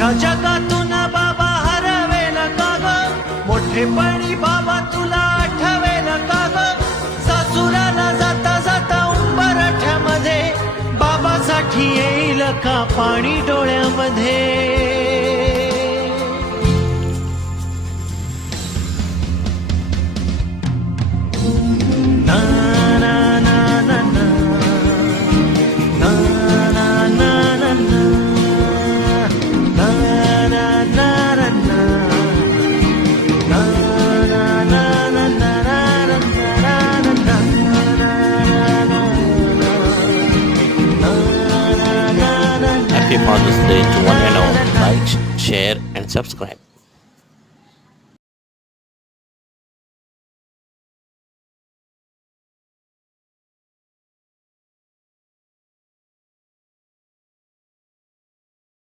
माझ्या जगातून बाबा हरवेल का ग, मोठेपणी बाबा तुला आठवेल का ग, सासुराला जाता जाता उंबरठ्यामध्ये बाबासाठी येईल का पाणी डोळ्यामध्ये. Happy Father's Day to one and all. Like, share and subscribe.